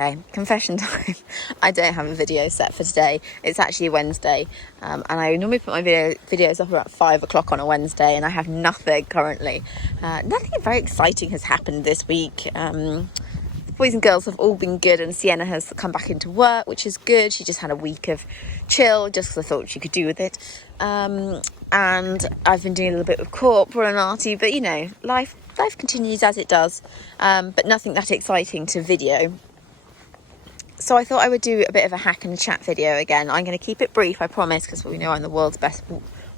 Okay, confession time. I don't have a video set for today. It's actually Wednesday, and I normally put my videos up about 5 o'clock on a Wednesday, and I have nothing currently. Nothing very exciting has happened this week. The boys and girls have all been good, and Sienna has come back into work, which is good. She just had a week of chill, just because I thought she could do with it. And I've been doing a little bit of corporate and arty, but you know, life continues as it does, but nothing that exciting to video. So I thought I would do a bit of a hack and chat video again. I'm going to keep it brief, I promise, because we know I'm the world's best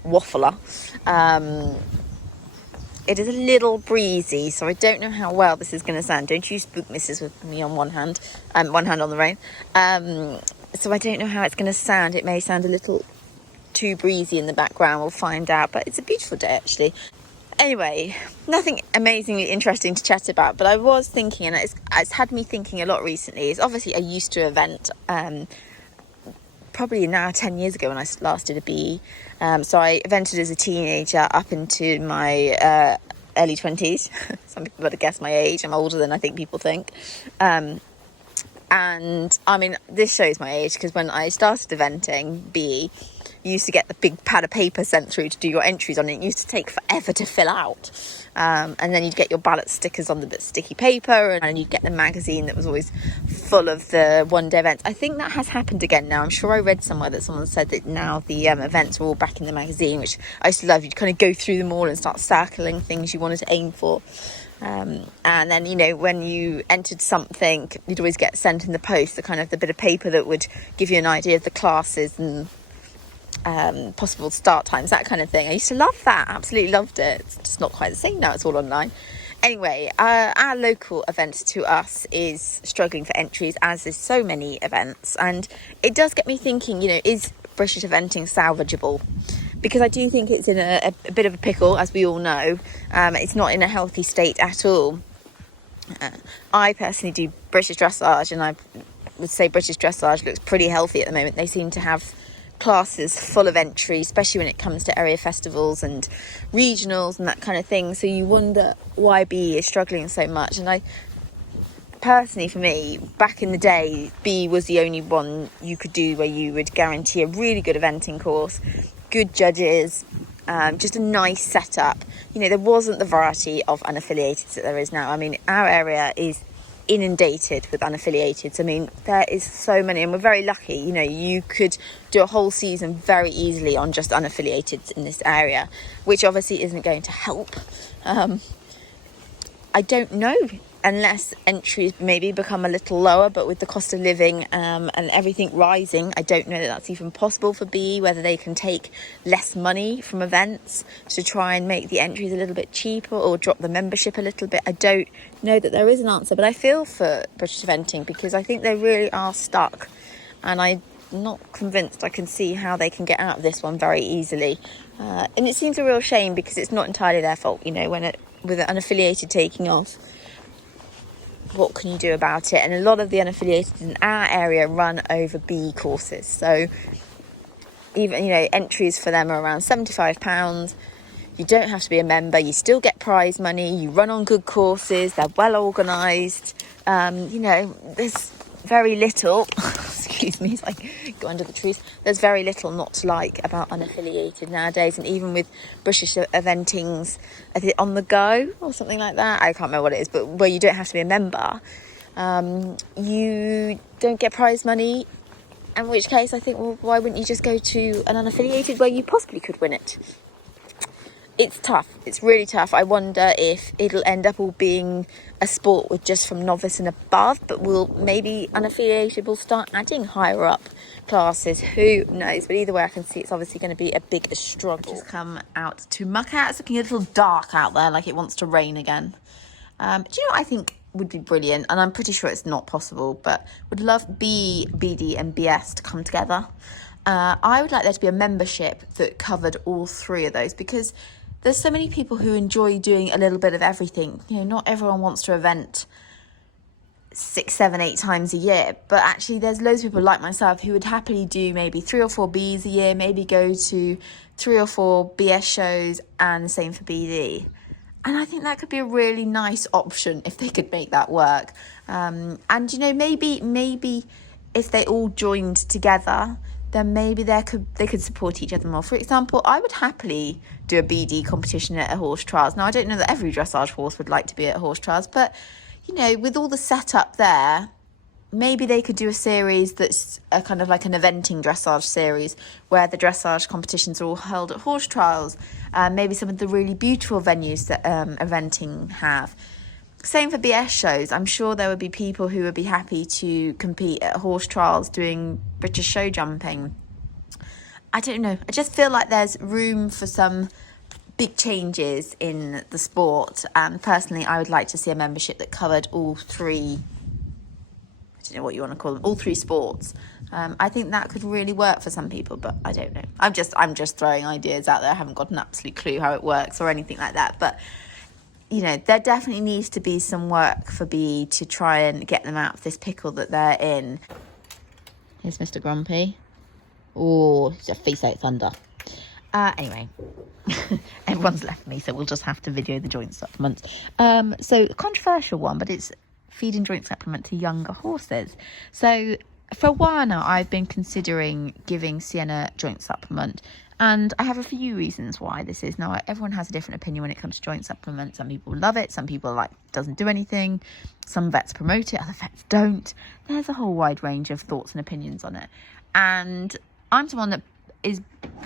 waffler. It is a little breezy, so I don't know how well this is going to sound. Don't you spook misses with me on one hand on the rain. So I don't know how it's going to sound. It may sound a little too breezy in the background. We'll find out, but it's a beautiful day actually. Anyway, nothing amazingly interesting to chat about, but I was thinking, and it's had me thinking a lot recently, is obviously I used to event probably now 10 years ago when I last did a BE. So I evented as a teenager up into my early 20s. Some people would have guessed my age. I'm older than I think people think. And I mean, this shows my age because when I started eventing BE, you used to get the big pad of paper sent through to do your entries on it. It used to take forever to fill out. And then you'd get your ballot stickers on the bit sticky paper, and you'd get the magazine that was always full of the one-day events. I think that has happened again now. I'm sure I read somewhere that someone said that now the events are all back in the magazine, which I used to love. You'd kind of go through them all and start circling things you wanted to aim for. And then, you know, when you entered something, you'd always get sent in the post the bit of paper that would give you an idea of the classes and possible start times, that kind of thing. I used to love that, absolutely loved it. It's just not quite the same now, it's all online. Anyway, our local event to us is struggling for entries, as is so many events, and it does get me thinking, you know, is British eventing salvageable? Because I do think it's in a bit of a pickle, as we all know. It's not in a healthy state at all. I personally do British Dressage, and I would say British Dressage looks pretty healthy at the moment. They seem to have classes full of entries, especially when it comes to area festivals and regionals and that kind of thing. So you wonder why BE is struggling so much. And I personally, for me, back in the day, BE was the only one you could do where you would guarantee a really good eventing course, good judges, just a nice setup. You know, there wasn't the variety of unaffiliated that there is now. I mean, our area is inundated with unaffiliated. I mean, there is so many, and we're very lucky. You know, you could do a whole season very easily on just unaffiliated in this area, which obviously isn't going to help. I don't know, unless entries maybe become a little lower, but with the cost of living and everything rising, I don't know that that's even possible for BE, whether they can take less money from events to try and make the entries a little bit cheaper or drop the membership a little bit. I don't know that there is an answer, but I feel for British eventing because I think they really are stuck, and I'm not convinced I can see how they can get out of this one very easily. And it seems a real shame because it's not entirely their fault, you know, with an unaffiliated taking off. What can you do about it? And a lot of the unaffiliated in our area run over BE courses, so even, you know, entries for them are around £75. You don't have to be a member, you still get prize money, you run on good courses, they're well organised. You know, there's very little excuse me, as I go under the trees, there's very little not to like about unaffiliated nowadays. And even with British eventings, is it On The Go or something like that? I can't remember what it is, but where you don't have to be a member, you don't get prize money, in which case I think, well, why wouldn't you just go to an unaffiliated where you possibly could win it? It's tough. It's really tough. I wonder if it'll end up all being a sport with just from novice and above, but maybe unaffiliated will start adding higher up classes. Who knows? But either way, I can see it's obviously going to be a big struggle. Just come out to muck out. It's looking a little dark out there, like it wants to rain again. Do you know what I think would be brilliant? And I'm pretty sure it's not possible, but would love BE, BD and BS to come together. I would like there to be a membership that covered all three of those, because there's so many people who enjoy doing a little bit of everything. You know, not everyone wants to event 6, 7, 8 times a year, but actually there's loads of people like myself who would happily do maybe 3 or 4 Bs a year, maybe go to 3 or 4 BS shows, and the same for BD. And I think that could be a really nice option if they could make that work. And, you know, maybe if they all joined together, then maybe they could support each other more. For example, I would happily do a BD competition at a horse trials. Now, I don't know that every dressage horse would like to be at horse trials, but, you know, with all the setup there, maybe they could do a series that's a kind of like an eventing dressage series where the dressage competitions are all held at horse trials. Maybe some of the really beautiful venues that eventing have. Same for BS shows. I'm sure there would be people who would be happy to compete at horse trials doing British show jumping. I don't know. I just feel like there's room for some big changes in the sport. And personally, I would like to see a membership that covered all three, I don't know what you want to call them, all three sports. I think that could really work for some people, but I don't know. I'm just throwing ideas out there. I haven't got an absolute clue how it works or anything like that. But, you know, there definitely needs to be some work for BE to try and get them out of this pickle that they're in. Here's Mr. Grumpy. Oh, he's a face out thunder. Anyway, everyone's left me, so we'll just have to video the joint supplements. So a controversial one, but it's feeding joint supplement to younger horses. So for a while now, I've been considering giving Sienna joint supplement, and I have a few reasons why this is. Now, everyone has a different opinion when it comes to joint supplement. Some people love it, some people like doesn't do anything, some vets promote it, other vets don't. There's a whole wide range of thoughts and opinions on it, and I'm someone that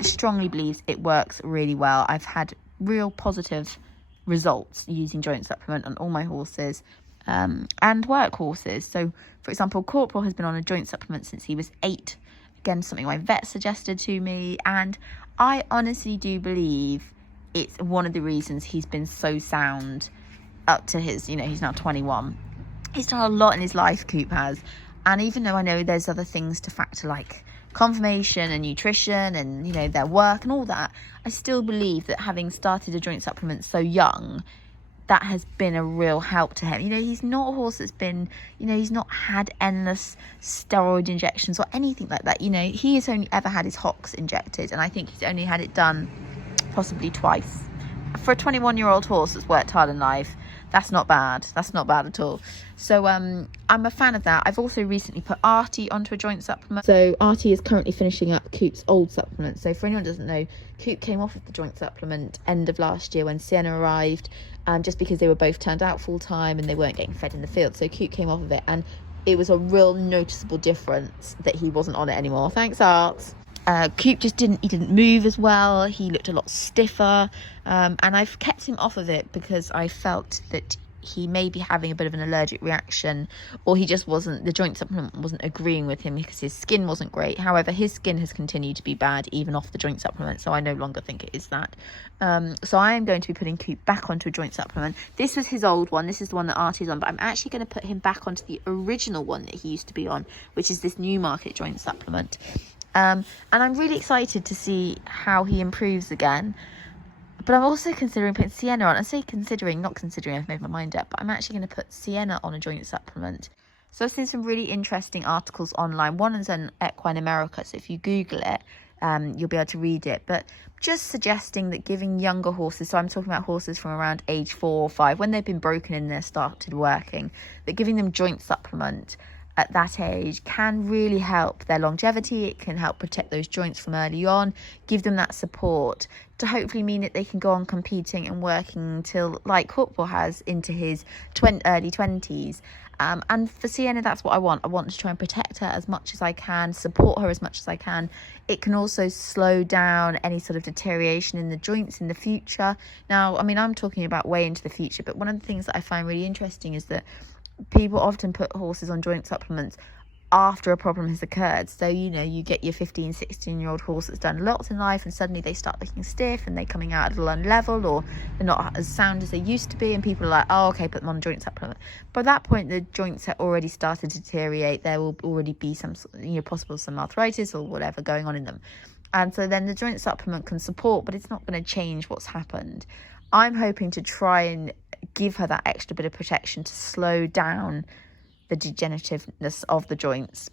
strongly believes it works really well. I've had real positive results using joint supplement on all my horses, and work horses. So, for example, Corporal has been on a joint supplement since he was 8. Again, something my vet suggested to me, and I honestly do believe it's one of the reasons he's been so sound up to his, you know, he's now 21. He's done a lot in his life, Coop has, and even though I know there's other things to factor like conformation and nutrition and, you know, their work and all that, I still believe that having started a joint supplement so young, that has been a real help to him. You know, he's not a horse that's been, you know, he's not had endless steroid injections or anything like that. You know, he has only ever had his hocks injected, and I think he's only had it done possibly twice. For a 21-year-old horse that's worked hard in life, that's not bad. That's not bad at all. So I'm a fan of that. I've also recently put Artie onto a joint supplement. So Artie is currently finishing up Coop's old supplement. So for anyone who doesn't know, Coop came off of the joint supplement end of last year when Sienna arrived, just because they were both turned out full time and they weren't getting fed in the field. So Coop came off of it, and it was a real noticeable difference that he wasn't on it anymore. Thanks, Art. Coop just didn't move as well. He looked a lot stiffer, and I've kept him off of it because I felt that he may be having a bit of an allergic reaction, or he just wasn't, the joint supplement wasn't agreeing with him because his skin wasn't great. However, his skin has continued to be bad even off the joint supplement, so I no longer think it is that. So I am going to be putting Coop back onto a joint supplement. This was his old one. This is the one that Artie's on, but I'm actually going to put him back onto the original one that he used to be on, which is this new market joint supplement. And I'm really excited to see how he improves again. But I'm also considering putting Sienna on. I say considering, not considering, I've made my mind up, but I'm actually going to put Sienna on a joint supplement. So I've seen some really interesting articles online. One is on Equine America, so if you Google it, you'll be able to read it. But just suggesting that giving younger horses, so I'm talking about horses from around age 4 or 5, when they've been broken in there, started working, that giving them joint supplement at that age can really help their longevity. It can help protect those joints from early on, give them that support to hopefully mean that they can go on competing and working until, like Corporal has, into his early 20s. And for Sienna, that's what I want. I want to try and protect her as much as I can, support her as much as I can. It can also slow down any sort of deterioration in the joints in the future. Now, I mean, I'm talking about way into the future, but one of the things that I find really interesting is that people often put horses on joint supplements after a problem has occurred. So, you know, you get your 15, 16-year-old horse that's done lots in life, and suddenly they start looking stiff and they're coming out at a low level, or they're not as sound as they used to be, and people are like, oh, okay, put them on a joint supplement. By that point, the joints have already started to deteriorate. There will already be some, you know, possible some arthritis or whatever going on in them. And so then the joint supplement can support, but it's not going to change what's happened. I'm hoping to try and give her that extra bit of protection to slow down the degenerativeness of the joints.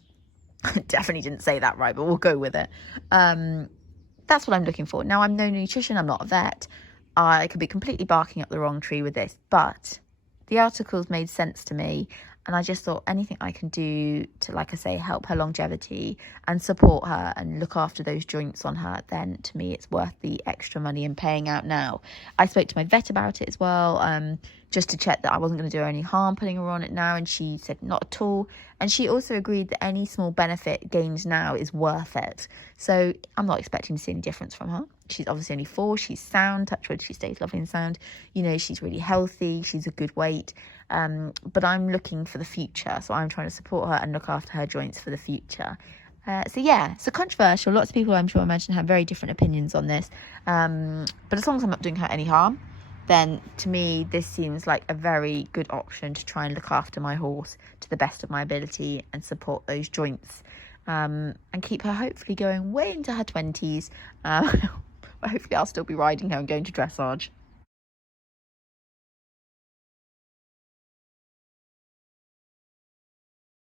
Definitely didn't say that right, but we'll go with it. That's what I'm looking for. Now, I'm no nutrition, I'm not a vet, I could be completely barking up the wrong tree with this, but the articles made sense to me. And I just thought anything I can do to, like I say, help her longevity and support her and look after those joints on her, then to me it's worth the extra money and paying out now. I spoke to my vet about it as well, just to check that I wasn't going to do her any harm putting her on it now, and she said not at all. And she also agreed that any small benefit gained now is worth it. So I'm not expecting to see any difference from her. She's obviously only 4, she's sound, touch wood, she stays lovely and sound. You know, she's really healthy, she's a good weight. But I'm looking for the future, so I'm trying to support her and look after her joints for the future. So yeah, so controversial. Lots of people, I'm sure, imagine, have very different opinions on this. But as long as I'm not doing her any harm, then to me this seems like a very good option to try and look after my horse to the best of my ability and support those joints, and keep her hopefully going way into her 20s. Hopefully I'll still be riding her and going to dressage.